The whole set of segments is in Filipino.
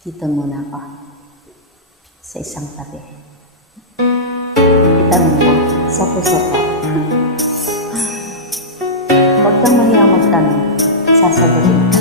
Dito muna ako, sa isang tabi. Itanong mo, sa puso ko. Huwag kang mahiyang magtanong, sasagutin ka.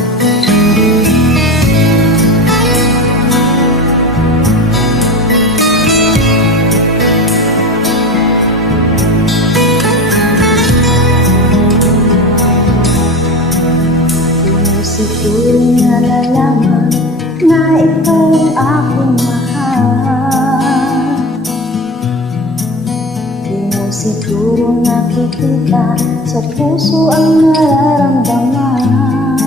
Siguring nalalaman na ikaw ang aking mahal. Di mo siguro nakikita sa puso ang nararamdaman.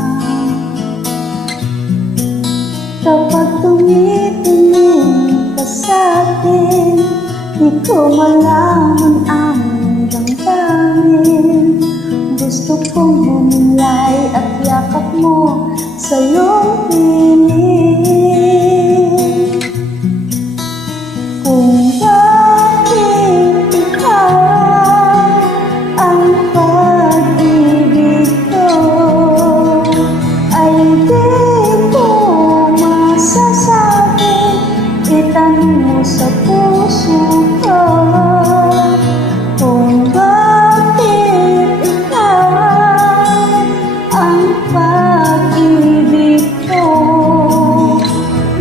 Kapag tumitingin ka sa'kin, di ko malaman ang damdamin. Gusto kong humilay at yakap mo sa iyong piling. Kung bakit ikaw ang pag-ibig ko, ay di ko masasabi. Itanong mo sa puso ko. Kung pag-ibig ko,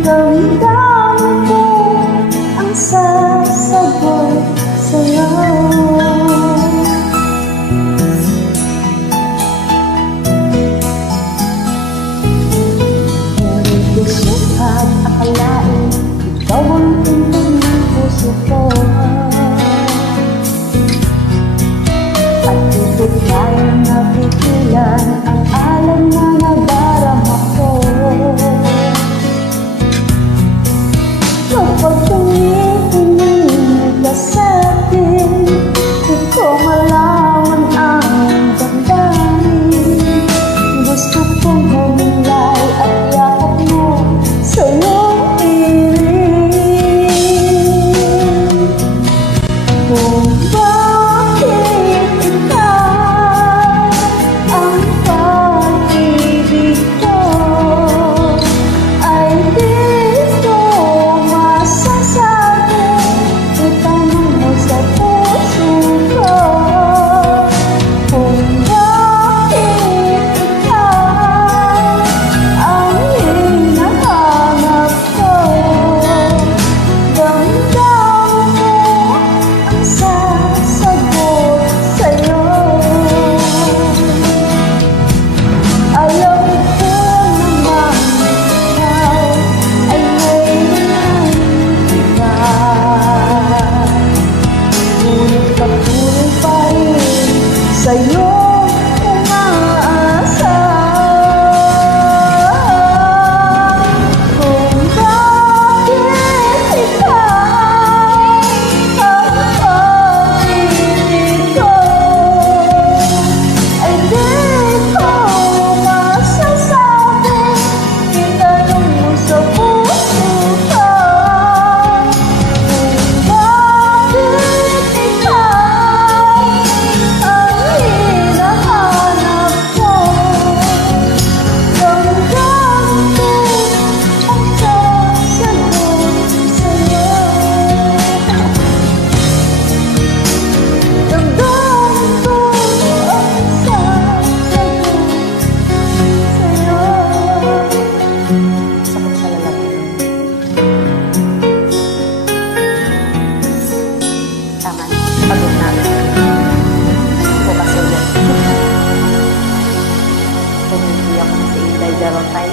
damdamin ko ang sasagot sa'yo. Hindi ko sukat akalain, ikaw ang pinto ng puso ko. At dito tayo napigilan ang alam na nadarama ko. Kapag tumitingin ka sa'kin, di ko malaman ang damdamin. Gusto kong humilay at yakap mo sa iyong piling. Kung bakit ikaw ang pag-ibig ko, ay di ko masasabi. Itanong mo sa puso ko. Kung bakit ikaw ang hinahanap ko, damdamin mo ang sasagot sa'yo. Alam ko naman ikaw ay mayroon iba, ngunit patuloy pa rin sa'yo umaasa. Kung bakit ikaw ang pag-ibig ko, ay di ko masasabi. Itanong mo sa puso ko. Kung bakit ikaw ang hinahanap ko, damdamin ko ang sasagot sa'yo. Damdamin ko ang sasagot sa'yo. Sakit sa lalaki. Tama na. Pagod na. Bukas ulit. Tumindi ako sa ilay darotay.